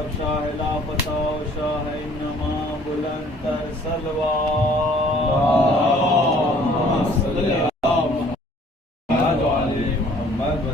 طرف شاہ لاپتہ و شاہ انما بلند تر سلوات صلی اللہ محمد علی محمد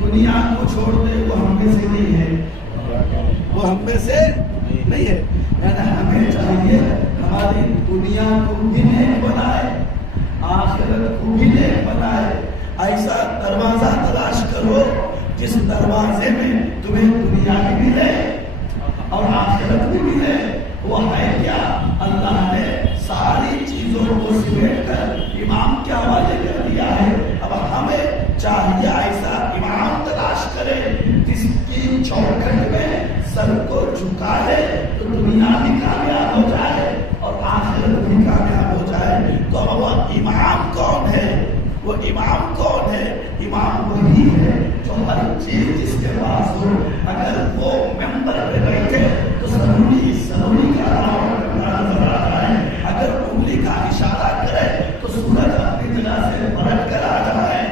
دنیا کو چھوڑ دے وہ ہم میں سے نہیں ہے. ہم میں سے نہیں ہے. یعنی ہمیں چاہیے ہماری دنیا کو بھی نیک بنائے, آخرت کو بھی نیک بنائے. ایسا دروازہ تلاش کرو جس دروازے میں تمہیں دنیا بھی ملے اور آخرت بھی ملے. وہ ہے کیا؟ اللہ نے ساری چیزوں کو سمیٹ کر امام کے حوالے کر دیا ہے. اب ہمیں چاہیے ایسا امام تلاش کرے جس کی چوکھٹ میں سر کو جھکائے تو دنیا بھی کامیاب ہو جائے اور آخرت بھی کامیاب ہو جائے. تو وہ امام کون ہے؟ وہ امام کون ہے؟ امام وہی ہے جو ہر چیز جس کے پاس ہو, اگر وہ ممبر پہ بیٹھے تو سلوڑی کا نام نظر آتا ہے. اگر انگلی کا اشارہ کرے تو سورج اپنی جگہ سے پلٹ کر آ جائے.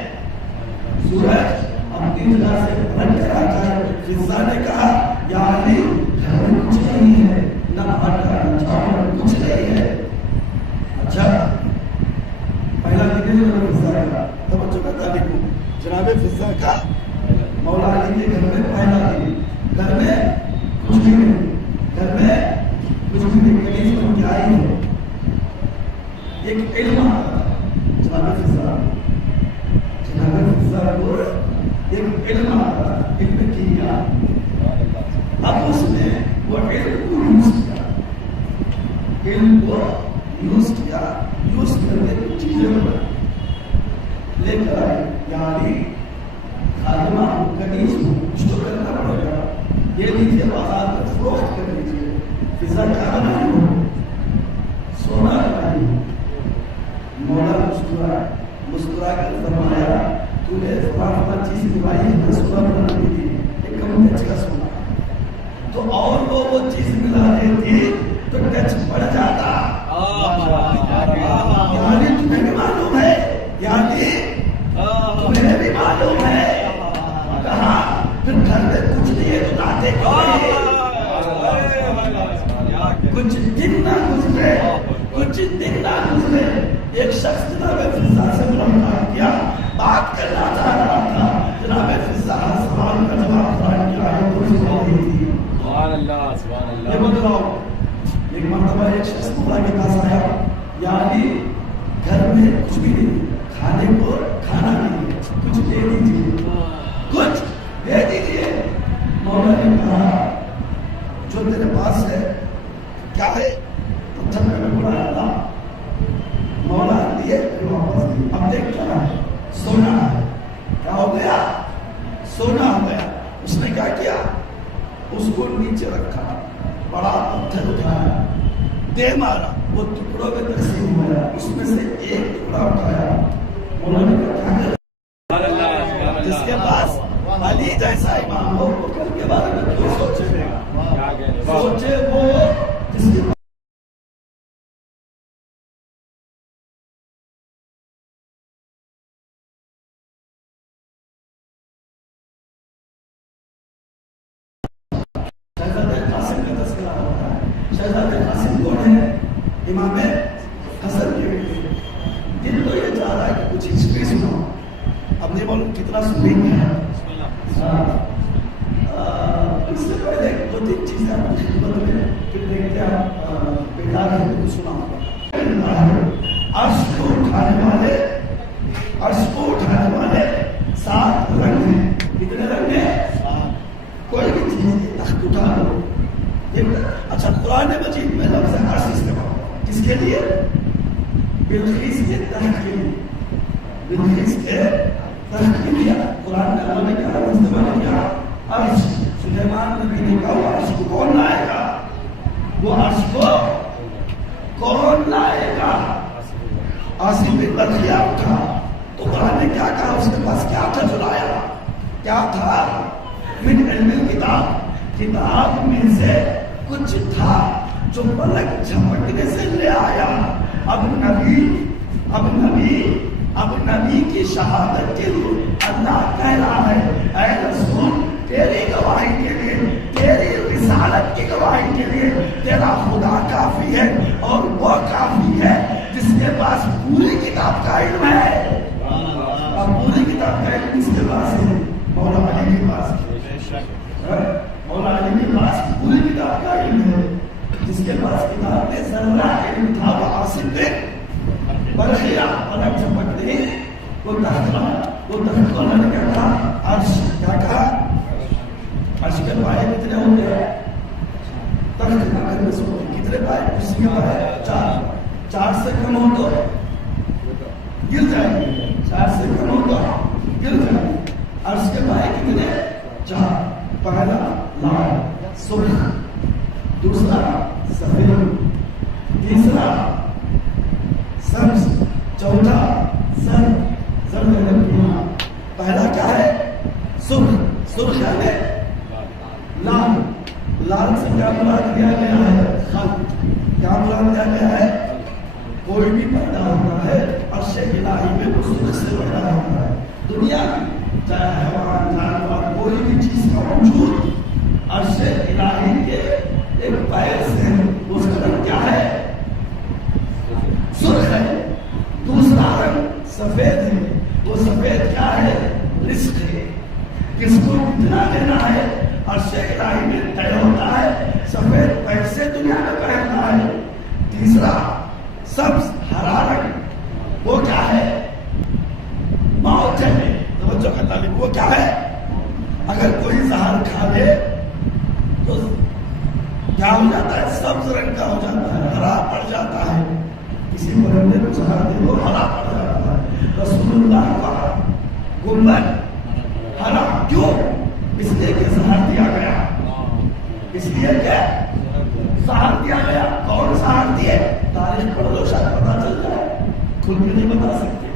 سورج اپنی جگہ سے پلٹ کر آ جائے. فضا نے کہا یا علی گھر میں کچھ نہیں ہے, نہ آٹا نہ چاول کچھ نہیں ہے. اچھا پہلا دن ہے فضا کا, توجہ کرتا دیکھو جناب فضا کا مولا علی کے گھر میں پہلا دن, گھر میں کچھ بھی نہیں, گھر میں کچھ بھی نہیں, کنیز بن کے آئی ہے. ایک علم آتا جناب فضا, جناب فضا کو ایک علم آتا, علم کیا. اب اس نے وہ علم کو یوز کیا, علم کو یوز کیا, یوز کرنے کی چیزیں لے کر آئے. یعنی خادمہ کنیز کچھ تو کرنا پڑے گا, یہ لیجیے بازار میں فروخت کر لیجیے. فضا کیا بنائی ہو؟ سونا بنائی. مولا مسکرا کر فرمایا تو نے فلاں چیز دوائی ہے سونا بنانے کی, ایک کم ٹچ کا سونا. تو اور وہ چیز ملا دیتی تو ٹچ بڑھ جاتا. یعنی تمہیں بھی معلوم ہے, یعنی تمہیں بھی معلوم ہے. کہاں پھر گھر میں کچھ نہیں ہے تو لاتے کچھ دن نہ گزرے, کچھ دن نہ گزرے. ایک شخص جناب فضا سے ملاقات کیا, بات کرنا چاہ رہا تھا. جناب فضا سوال کا جواب کیا ہے تو سبحان اللہ سبحان اللہ. یہ بتلاؤ ایک مرتبہ ایک شخص مولا کے پاس آیا, یعنی گھر میں کچھ بھی نہیں, کھانے کو کھانا نہیں, کچھ دے دیجیے, کچھ دے دیجیے. مولا نے کہا جو تیرے پاس ہے کیا ہے؟ پتھر میں بولا اللہ. مولا دیے واپس دی. اب دیکھ کیا ہے؟ سونا ہے. کیا ہو گیا؟ سونا ہو گیا. اس نے کیا کیا؟ اس کو نیچے رکھا, بڑا پتھر اٹھایا, دے مارا, وہ ٹکڑوں میں تقسیم ہوا. اس میں سے ایک ٹکڑا اٹھایا. مولا نے کہا کیا جس کے پاس علی جیسا امام ہو وہ کل کے بارے میں کیوں سوچے گا؟ سوچے وہ جس کے امام حسن کے بیٹے. دل تو یہ چاہ رہا ہے کہ کچھ ہسٹری سنو. اب نہیں معلوم کتنا سنیں گے. اس سے پہلے دو تین چیزیں آپ کی خدمت میں پھر دیکھتے آپ بیدار ہیں تو سنا ہوگا. عرش کو اٹھانے والے 7 رنگ ہیں. کتنے رنگ ہیں؟ کوئی بھی چیز تخت اٹھا لو. اچھا قرآن مجید میں لفظ عرش استعمال کس کے لیے؟ بلقیس کے تخت کے لیے. بلقیس کے تخت کے لیے قرآن میں اللہ نے کیا لفظ استعمال کیا؟ عرش. سلیمان نبی نے کہا وہ عرش کو کون لائے گا؟ وہ عرش کو کون لائے گا؟ عاصم بن برقیہ اٹھا تو قرآن نے کیا کہا؟ اس کے پاس کیا تھا جو لایا؟ کیا تھا؟ من علم الکتاب, کتاب میں سے کچھ تھا جو پلک جھپکنے سے لے آیا. اب نبی کی شہادت کے لیے اللہ کہہ رہا ہے اے رسول تیری گواہی کے لیے, تیری رسالت کی گواہی کے لیے تیرا خدا کافی ہے اور وہ کافی ہے جس کے پاس پوری کتاب کا علم ہے. اور پوری کتاب کا علم کس کے پاس ہے؟ مولا علی کے پاس. مولا علی کے پاس پوری ذرہ علم تھا وہ عاصم نے برخیا پلک جھپکتے وہ تخت والا نے کیا کہا عرش کیا کہا عرش کے پائے کتنے ہوتے ہیں تخت کتنے پائے کرسیاں ہے چار سے کم ہو تو گر جائیں گے 4 سے کم ہو تو گر جائیں گے عرش کے پائے کتنے 4 پہلا لال سرخ دوسرا سفید تیسرا سبز چوتھا زرد پہلا کیا ہے سرخ ہے لال سے کیا مراد لیا گیا ہے خلق کیا مراد لیا گیا ہے کوئی بھی پیدا ہوتا ہے عرش الہی میں وہ سرخ سے پیدا ہوتا ہے دنیا کی چاہے حیوان جانور کوئی بھی چیز کا وجود عرش الہی کے ایک پیر سے اس کا رنگ کیا ہے سرخ ہے دوسرا رنگ سفید ہے وہ سفید کیا ہے رزق ہے کس کو کتنا دینا ہے عرش الہی میں طے ہوتا ہے سفید پیسے دنیا میں پہننا ہے تیسرا سبز ہرا رنگ وہ کیا ہے موت ہے توجہ کا تعلیم وہ کیا ہے اگر کوئی زہر کھا لے تو کیا ہو جاتا ہے سبز رنگ کا ہو جاتا ہے ہرا پڑ جاتا ہے کسی پرندے کو زہر دے تو ہرا پڑ جاتا ہے رسول اللہ کا گنبد ہرا کیوں اس لیے کہ زہر دیا گیا اس لیے کہ زہر دیا گیا کون زہر دیے تاریخ پڑھ لو شاید پتا چل جائے کھل کے نہیں بتا سکتے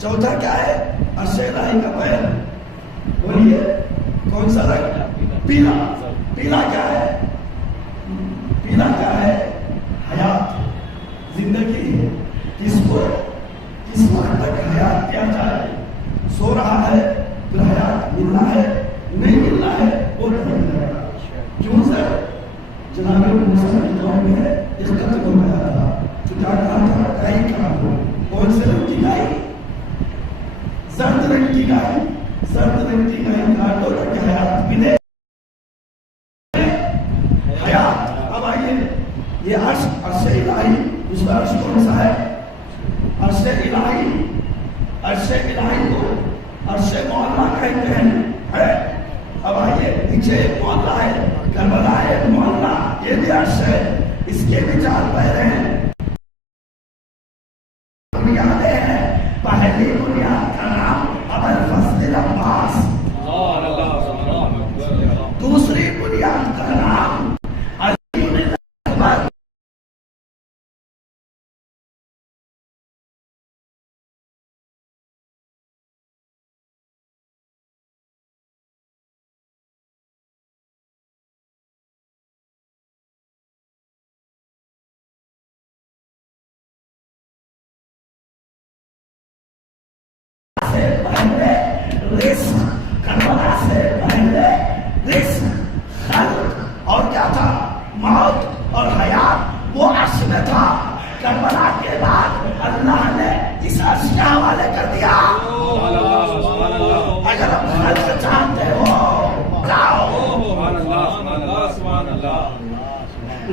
چوتھا کیا ہے عرش الہی کا پیر بولیے کون سا رنگ پیلا کیا ہے حیات زندگی کس کو کس وقت تک حیات دیا جائے سو رہا ہے پھر حیات ملنا ہے نہیں ملنا ہے وہ نہیں ملے گا کیوں سر جناب موسیٰ کی قوم میں اختلاف ہو گیا تھا تو کیا کہا تھا گائے کہا ہو کون سے رنگ کی گائے زرد رنگ کی گائے کہا تو کہ حیات ملے حیات اب آئیے یہ عرش الہی دوسرا عرش کون سا ہے عرش الہی کو عرش معلیٰ کہتے ہیں اب آئیے نیچے ایک معلیٰ ہے کربلا ہے ایک معلیٰ یہ بھی عرش ہے اس کے بھی 4 پہرے ہیں بنیادیں ہیں پہلی بنیاد کا نام ابوالفضل عباس دوسری بنیاد کا نام علی بن اکبر کربلا سے پہلے رزق خلق اور کیا تھا موت اور حیات وہ عرش میں تھا کربلا کے بعد اللہ نے اس عرش کے حوالے کر دیا اگر ہم خلق چاہتے ہو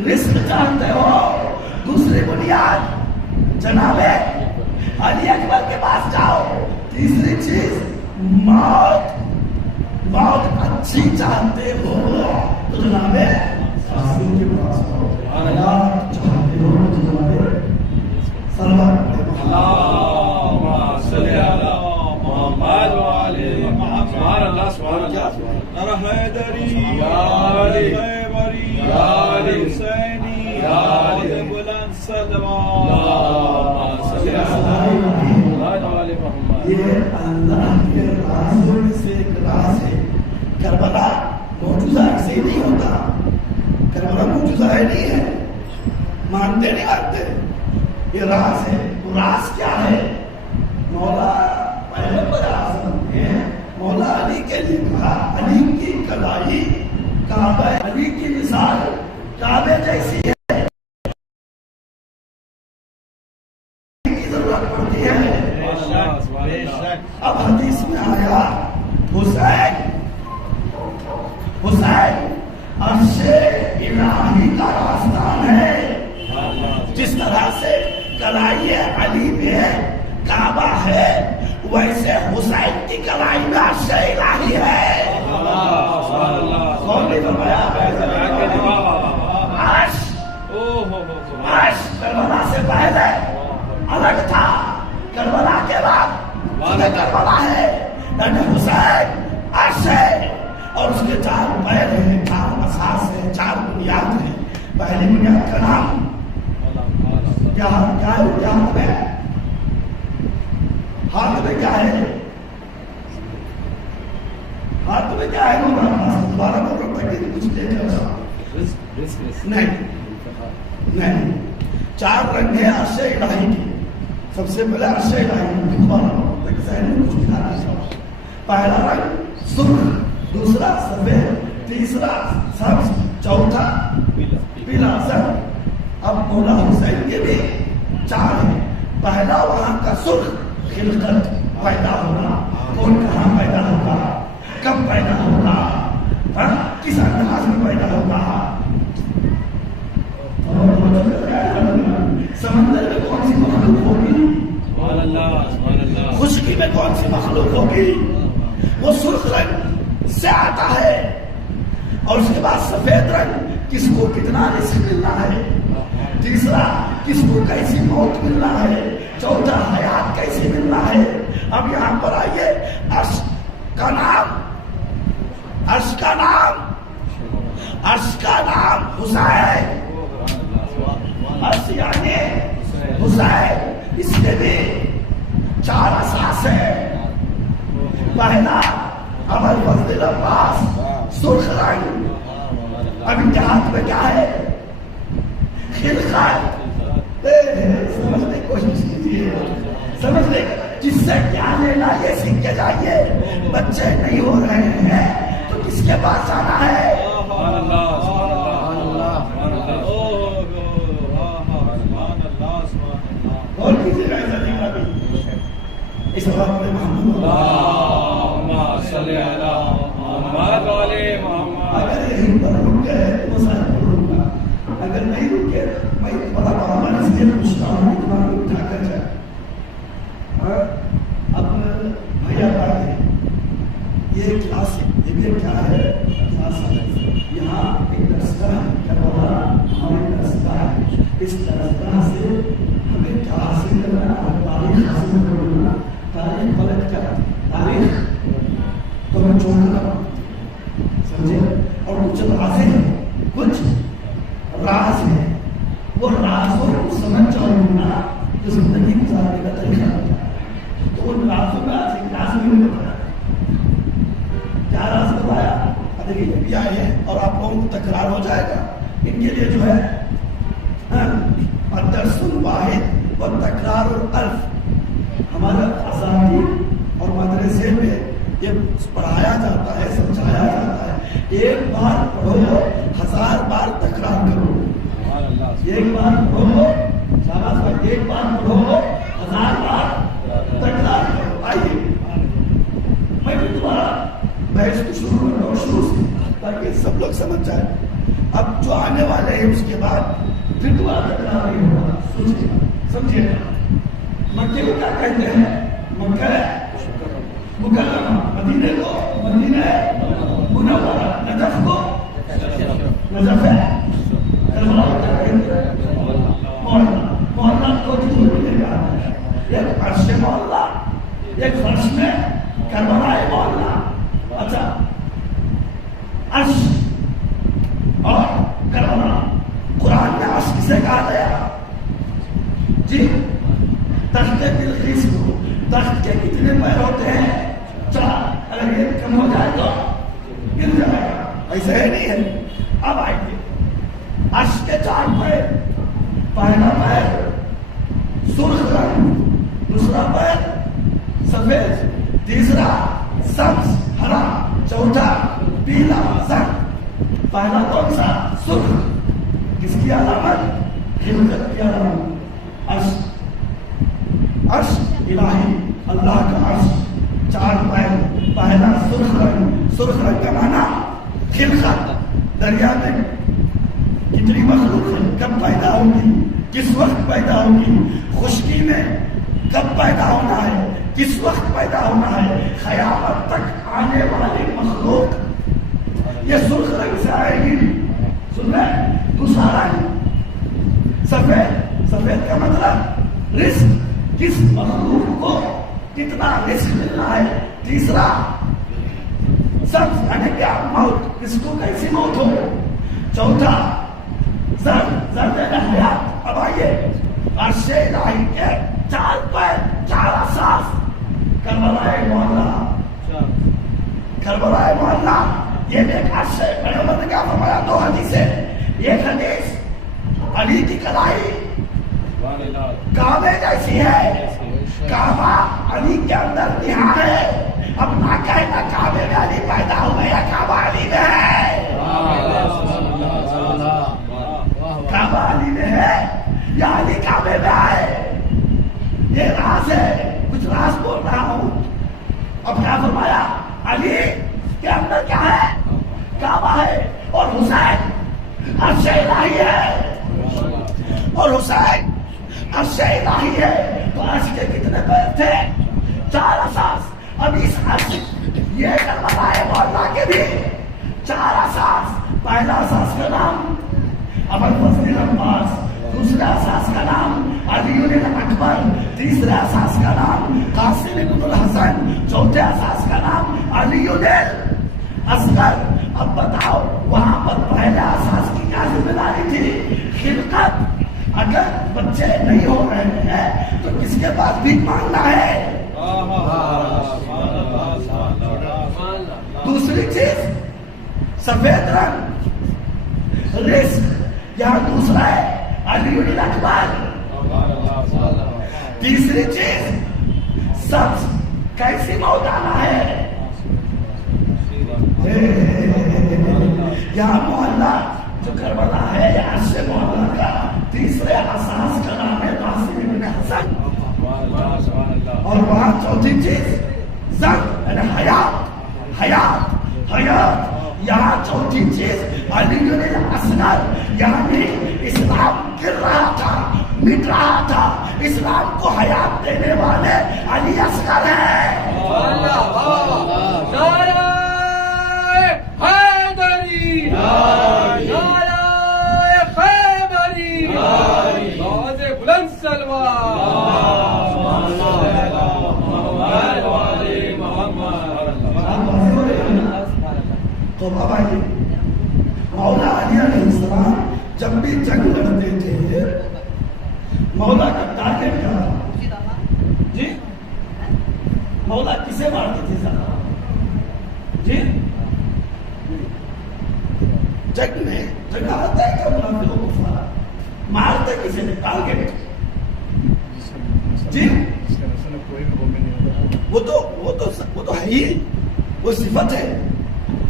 رزق چاہتے ہو دوسری بنیاد جناب علی اکبر کے پاس جاؤ تیسری چیز موت اچھی چاہتے ہو تو جناب حاصل کے پاس اللہ چاہتے ہو تو جناب صلوات اللہم صلی علی محمد و علی محمد سبحان اللہ سبحان اللہ نرہ حیدری یا علی خیبری یا علی حسینی یا علی بلند صلوات اللہم صلی علی محمد یہ اللہ کے رازوں میں سے ایک راز ہے کربلا معجزہ ایسے ہی نہیں ہوتا کربلا معجزہ ہے نہیں ہے مانتے نہیں مانتے یہ راز ہے وہ راز کیا ہے مولا پیغمبر اعظم نے مولا علی کے لیے کہا علی کی کلائی کعبہ علی کی مثال کعبے جیسی ہے کی ضرورت پڑتی ہے اب حدیث میں آیا حسین عرش الہی کا راستان ہے طرح سے کلائی علی میں کعبہ ہے ویسے حسین کی کلائی میں عرش الہی ہے. کون نے فرمایا؟ عرش کربلا سے پہلے الگ تھا, کربلا کے بعد کربلا ہے. حسین عرش ہے اور اس کے 4 پیر ہیں, 4 اساس ہیں, 4 بنیاد ہیں. پہلی بنیاد کا نام کیا ہے؟ ہاتھ میں کیا ہے؟ ہاتھ میں کیا ہے؟ دوبارہ کچھ نہیں. 4 رنگ ہے عرش الہی کی. سب سے پہلے عرش الہی پہلا رنگ سرخ, دوسرا سفید, تیسرا سبز, چوتھا پیلا زرد. اب مولا حسین کے بھی 4 ہیں. پہلا وہاں کا سرخ خلقت پیدا ہوگا, کون کہاں پیدا ہوگا, کب پیدا ہوگا, کس انداز میں پیدا ہوگا. سمندر میں کون سی مخلوق ہوگی, خشکی میں کون سی مخلوق ہوگی, وہ سرخ رنگ سے آتا ہے. اور اس کے بعد سفید رنگ, کس کو کتنا رزق ملنا ہے, تیسرا کس کو کیسی موت ملنا ہے, چوتھا حیات کیسی ملنا ہے. اب یہاں پر آئیے, عرش کا نام حسین. عرش یعنی حسین. اس کے بھی 4 اساس ہیں. پہلا ابل فضل عباس سرخ رنگ. اب ان کے ہاتھ میں کیا ہے؟ خلقت. سمجھنے کی کوشش کیجیے, سمجھنے جس سے کیا لینا یہ سیکھ کے جائیے. بچے نہیں ہو رہے ہیں تو کس کے پاس جانا ہے؟ اور کسی کا ایسا نہیں کبھی اس وقت میں اگر یہیں پر رک گئے تو سارا رک گا, اگر نہیں رکے میں بڑا بابا اس لیے پوچھتا ہوں تمہارے اٹھا کر جائے. اب بھیا پڑھے یہ کلاس, یہ بھی کیا ہے کلاس ہے. یہاں ایک درسگاہ ہے, ہماری درسگاہ ہے. اس درسگاہ سے ہمیں کیا حاصل کرنا ہے؟ تاریخ حاصل کرنا, تاریخ پلٹ کر تاریخ کو میں چھوڑنا سمجھے. اور کچھ راز ہے, کچھ راز ہے, وہ رازوں کو سمجھ جاؤں نا تو زندگی گزارنے کا طریقہ ہوتا ہے. تو ان رازوں میں آج ایک راز بھی نہیں بتایا. کیا راز بتایا؟ دیکھیے یہ بھی آئے ہیں اور آپ لوگوں کو تکرار ہو جائے گا. ان کے لیے جو ہے الدرس الواحد و تکرار الالف, ہمارا اساتذہ اور مدرسے میں یہ پڑھایا جاتا ہے, سمجھایا جاتا ہے. ایک بار پڑھو 1000 بار تکرار کرو. ایک بار پڑھو, ایک بار پڑھو 1000 بار تکرار کرو. آئیے میں بھی دوبارہ بحث کو شروع کر رہا ہوں شروع سے تاکہ سب لوگ سمجھ جائیں. اب جو آنے والے ہیں اس کے بعد پھر دوبارہ تکرار نہیں ہوگا. سوچیے, سمجھیے. مکے کو کیا کہتے ہیں؟ مکہ مکرمہ, مدینے کو مدینہ منورہ, نجف کو نجف ہے, کربلا کو کیا کہتے ہیں؟ محلہ. محلہ کو دور ملے گا, ایک عرش محلہ, ایک فرش میں کربلا ہے محلہ. اچھا, عرش اور کربلا, قرآن میں عرش کسے کہا گیا جی؟ تخت بلقیس کو. تخت کے کتنے پیر ہوتے ہیں؟ 4. اگر یہ کم ہو جائے تو گر جائے گا, ایسا ہے نہیں ہے. اب آئیے, عرش کے 4 پیر. پہلا پیر سرخ رنگ, دوسرا پیر سفید, تیسرا سبز ہرا, چوتھا پیلا زرد. پہلا کون سا؟ سرخ. کس کی علامت؟ خلقت کی علامت. عرش الہی, اللہ کا عرش, 4 پیر. پہلا سرخ رنگ. سرخ رنگ کا معنی خلقت. دریا میں کتنی مخلوق ہے, کب پیدا ہوگی, کس وقت پیدا ہوگی، خشکی میں کب پیدا ہونا ہے، کس وقت پیدا ہونا ہے، قیامت تک آنے والی مخلوق یہ سرخ رنگ سے آئے گی. سن رہے؟ دوسرا رنگ سفید. سفید کا مطلب رزق، کس مخلوق کو کتنا رزق ملنا ہے. تیسرا سبز یعنی کیا، موت، کس کو کیسی موت ہو. چوتھا زرد، زرد حیات. اب آئیے عرش الہی کے 4 پیر 4 اساس. کربلا معلیٰ، کربلا معلیٰ یہ ایک عرش ہے. پیغمبر نے کیا فرمایا؟ 2 حدیثیں. ایک حدیث علی کی کلائی کعبے جیسی ہے، کعبہ علی کے اندر نہاد ہے. اب نہ کہنا کعبے میں علی پیدا ہوئے یا کعبہ علی میں ہے. کعبہ علی میں ہے یا علی کعبے میں ہے، یہ راز ہے. کچھ راز بول رہا ہوں. اب کیا فرمایا؟ علی کے اندر کیا ہے؟ کعبہ ہے. اور حسین عرش الہی ہے، اور حسین عرش الہی ہے. تو عرش کے کتنے پیر تھے؟ 4 اساس. اب اس عرش یہ کربلا معلیٰ کے بھی 4 اساس. پہلا اساس کا نام ابوالفضل عباس، دوسرا اساس کا نام علی الاکبر، تیسرا اساس کا نام قاسم بن الحسن، چوتھے اساس کا نام علی الاصغر. اب بتاؤ وہاں پر پہلے اساس کی کیا ذمہ داری تھی؟ خلقت. اگر بچے نہیں ہو رہے ہیں تو کس کے پاس بھی مانگنا ہے. دوسری چیز سفید رنگ، رزق، یہاں دوسرا ہے علی الاکبر. تیسری چیز سبز، کیسی موت آنا ہے. یہاں محلہ جو کربلا ہے یا عرش محلہ کا تیسرے اساس کا نام ہے قاسم بن حسن. اور وہاں چوتھی چیز زنگ یعنی حیات، حیات، حیات. یہاں چوتھی چیز علی الاصغر، یعنی اسلام گر رہا تھا، مٹ رہا تھا، اسلام کو حیات دینے والے علی اصغر ہیں. تو بابا یہ مولا علی علیہ السلام جب بھی جنگ لڑتے تھے مولا کا ٹارگیٹ کیا تھا؟ جی مولا کسے مارتے تھے زیادہ؟ جی جنگ میں جنگ آتا ہے کیا منافقوں کو مارتے کسے نے؟ ٹارگیٹ. جی وہ تو ہے ہی، وہ صفت ہے.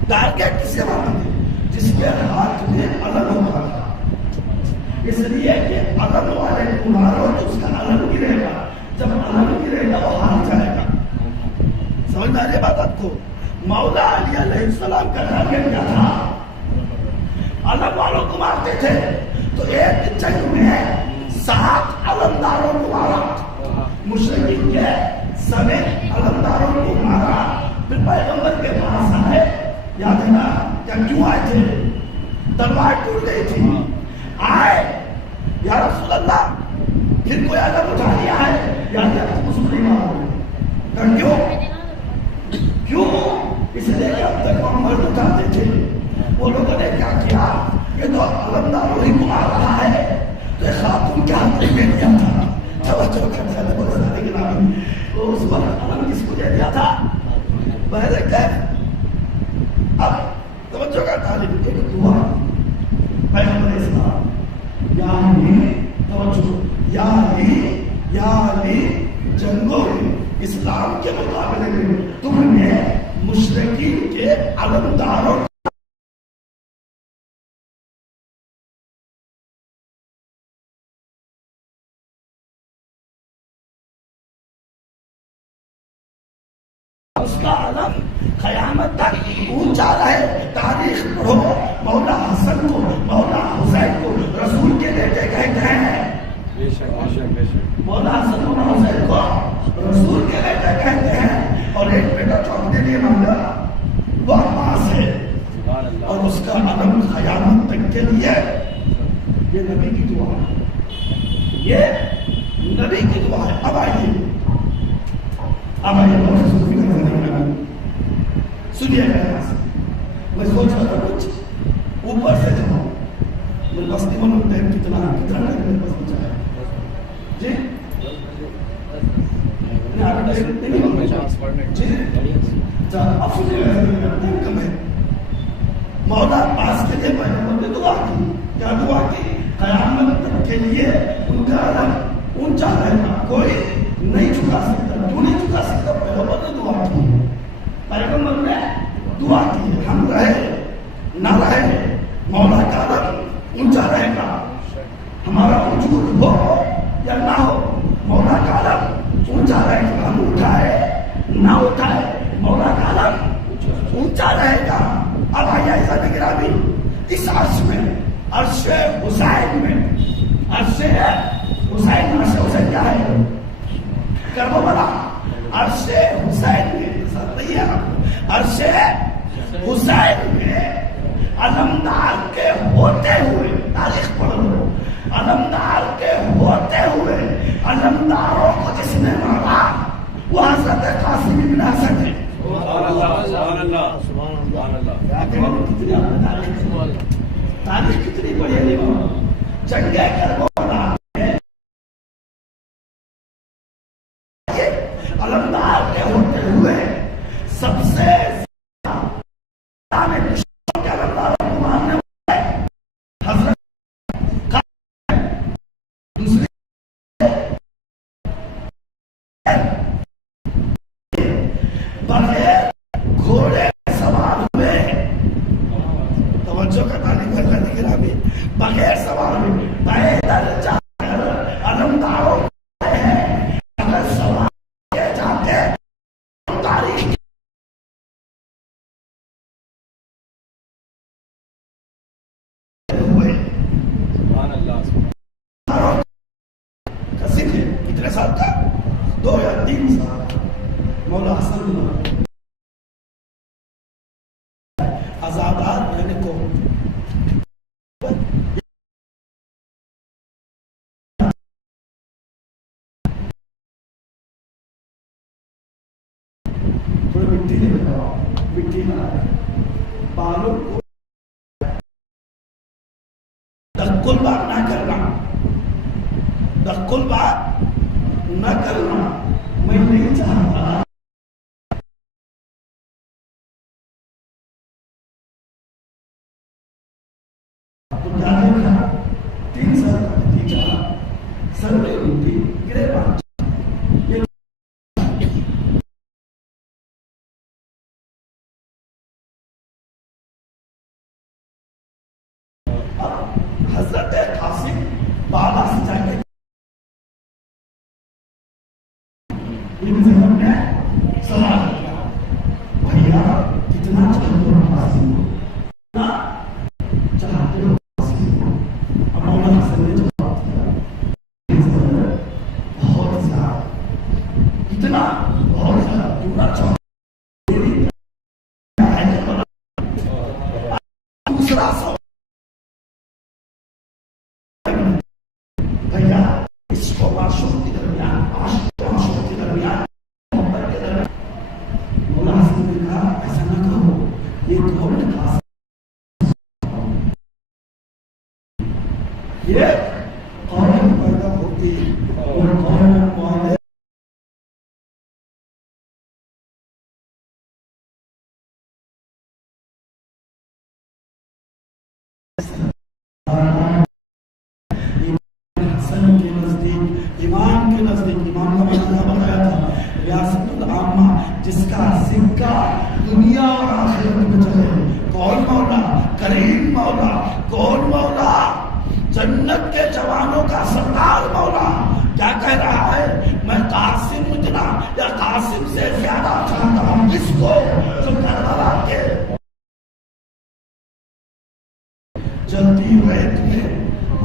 ٹارگیٹ کسے مارتے تھے؟ جس کے ہاتھ میں علم ہوتا تھا. اس لیے کہ علم والے کو مارو تو اس کا علم گرے گا، جب علم گرے گا وہ ہار جائے گا. سمجھ میں آ رہی بات آپ کو؟ مولا علی علیہ السلام کا ٹارگیٹ کیا تھا؟ علم والوں کو مارتے تھے. تو ایک جنگ میں 7 علمداروں کو مارا، مشرکین کے سمیت علمداروں کو مارا. پھر پیغمبر کے پاس آئے، یاد ہے نا کیا کیوں آئے تھے؟ تلوار ٹوٹ گئی تھی. آئے یا رسول اللہ پھر کوئی علم اٹھا لیا ہے یا مسلمان. کیوں؟ کیوں؟ اس لیے کہ اب تک وہ مرد اٹھاتے تھے. وہ لوگوں نے کیا کیا؟ یہ تو علمداروں ہی کو آ رہا ہے. تو ایک خاتون کے ہاتھ میں دے دیا تھا. توجہ کرتے ہیں بہت زیادہ گرامی. تو اس وقت علم کس کو دے دیا تھا؟ بہرے کیف. اب توجہ کا طالب ایک دعا پیغمبر اسلام یا علی، توجہ، یا علی جنگوں میں اسلام کے مقابلے میں تم نے مشرکین کے علمداروں اس کا علم قیامت تک اونچا رہے. تاریخ پڑھو، مولا حسن کو، مولا حسین کو رسول کے بیٹے کہتے ہیں. عدم قیامت تک کے لیے یہ نبی کی دعا ہے، یہ نبی کی دعا ہے. اب آئیے بہت سنیے گا یہاں سے. میں سوچ رہا تھا کچھ اوپر سے جاؤں. میرے پاس نہیں معلوم ٹائم کتنا ٹائم میرے پاس بچا ہے. جی مولا پاس کے لیے پیغمبر نے دعا کی. کیا دعا کی؟ قیامت تک کے لیے ان کا علم اونچا رہنا، کوئی نہیں جھکا سکتا. کیوں نہیں جھکا سکتا؟ پیغمبر نے دعا کی. پیغمبر نے دعا کی. ہم رہے نہ رہے مولا کا علم اونچا رہے گا. ہمارا وجود ہو یا نہ ہو مولا کا علم اونچا رہے گا. ہم اٹھائے نہ اٹھائے مولا کا علم اونچا رہے گا. اب آئیے ایسا گرامی اس عرش میں، عرش حسین میں، عرش حسین، عرش حسین کیا ہے؟ کربلا. عرش حسین میں نہیں ہے، عرش حسین میں علمدار کے ہوتے ہوئے، تاریخ پڑھ لو، علمدار کے ہوتے ہوئے علمداروں کو جس نے مارا وہ حضرت قاسم بن حسن ہے. تاریخ کتنی بڑی ہے. جنگ کربلا علمدار کے ہوتے ہوئے سب سے بغیر سوال میں پیدل جا کر علمداروں اگر سوال کیے جاتے تاریخ ہوئے. کتنے سال کا؟ 2 یا 3 سال. مولا حسن آزادار یعنی کو مٹی نہ بالوں کو دخل بات نہ کرنا، دخل بات نہ کرنا. میں نہیں چاہتا تو کیا دیکھا 3 سال کا نتیجہ سر میں ہوتی گرے بات. حضرت قاسم بالا سے جا کے نے سوال کیا، بھیا کتنا چاہتے ہو قاسم کو، کتنا چاہتے ہو قاسم کو؟ اب مولا حسن نے جواب دیا بہت زیادہ. کتنا؟ بہت زیادہ. پورا چاہتے. دوسرا سوال یہ قوم پیدا ہوتی اور قوم والے حسن کے نزدیک، امام کے نزدیک، امام کا مطلب بتایا تھا ریاست العامہ جس کا سکہ دنیا اور آخرت میں چلے. کون مولا؟ کریم مولا. کون مولا؟ جنت کے جوانوں کا سردار مولا. کیا کہہ رہا ہے؟ میں قاسم اتنا یا قاسم سے زیادہ چاہتا ہوں کس کو؟ جو کربلا کے جلدی ریت میں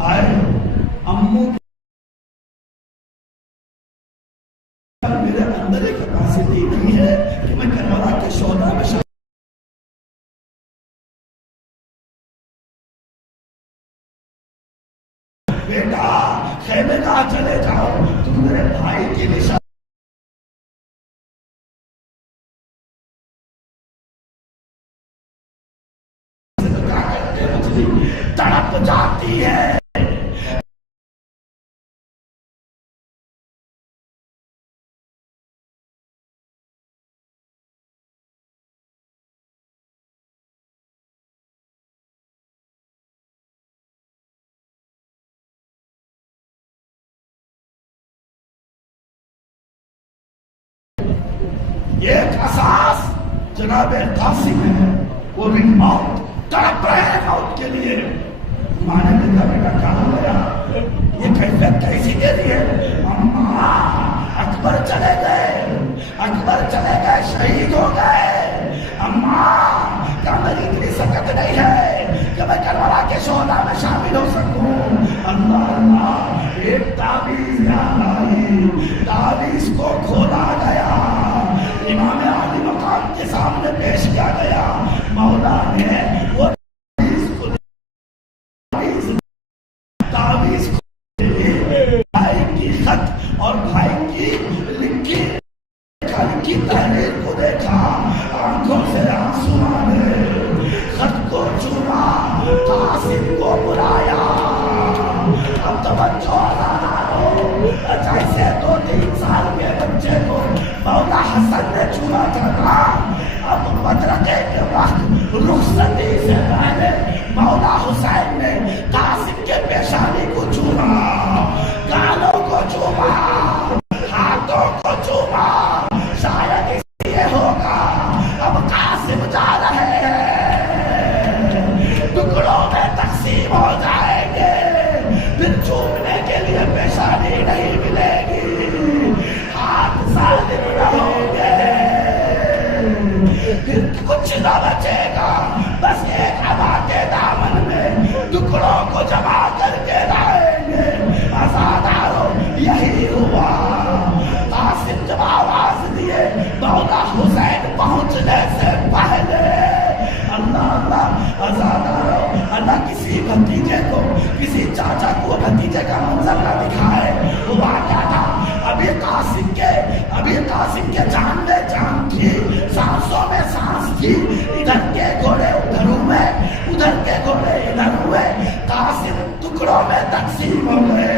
آئے امو. میرے اندر ایک کیپیسٹی نہیں ہے کہ میں کربلا کے شہداء میں بیٹا خیمے گاہ چلے جاؤ، تم میرے بھائی کی نشان تڑپ جاتی ہے۔ ایک احساس جناب قاسم ہے، وہ بھی موت تڑپ رہے ہیں موت کے لیے۔ ماں نے کہا بیٹا کہاں گیا، یہ کیفیت کیسی دے رہی ہے؟ اماں اکبر چلے گئے، اکبر چلے گئے، شہید ہو گئے۔ اماں کیا میری اتنی سکت نہیں ہے کہ میں کربلا کے شہداء میں شامل ہو سکوں؟ اللہ اللہ، ایک تعویذ یاد آئی، تعویذ کو کھولا گیا، امام عالی مقام کے سامنے پیش کیا گیا۔ مولا نے وہ تعویذ بھائی کی خط اور بھائی کی لکھی کی تحریر کو دیکھا، آنکھوں سے آنسو آئے، خط کو چوما، قاسم کو بلایا۔ اب توجہ لگاؤ، جیسے 2-3 سال کے بچے کو مولا حسن نے چوما تھا، اب مدرکے کے وقت رخصتی سے پہلے مولا حسین نے قاسم کے پیشانی کو چوما، گالوں کو چوما، ہاتھوں کو چوما۔ شاید اس لیے ہوگا اب قاسم جا رہے ہیں، ٹکڑوں میں تقسیم ہو جائیں گے، پھر چومنے کے لیے پیشانی نہیں ملے گی، ہاتھ ظالم نہ ہوں گے، پھر کچھ نہ بچے گا، بس ایک عبا کے دامن میں ٹکڑوں کو جمع کر کے لائیں گے۔ آزادارو یہی ہوا، قاسم جب آواز دیے مولا حسین پہنچنے سے پہلے، اللہ اللہ، آزادارو اللہ کسی بھتیجے کو، کسی چاچا کو بھتیجے کا منظر نہ دکھائے۔ ہوا کیا تھا، ابھی قاسم کے جان میں جان تھی، سانسوں میں سانس تھی، ادھر کے گھوڑے ادھر ہوئے، ادھر کے گھوڑے ادھر ہوئے، قاسم ٹکڑوں میں تقسیم ہو گئے۔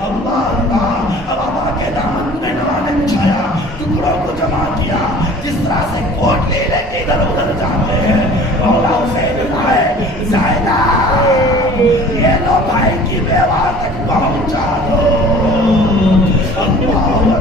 اللہ اللہ، اب ابا کے دامن میں نوا نے بچھایا، ٹکڑوں کو جمع کیا، جس طرح سے کوٹ لے لے کے ادھر ادھر جاتے ہیں۔ مولا حسین آئے، زینب یہ لو بھائی کی بیوہ تک پہنچا دو۔ اللہ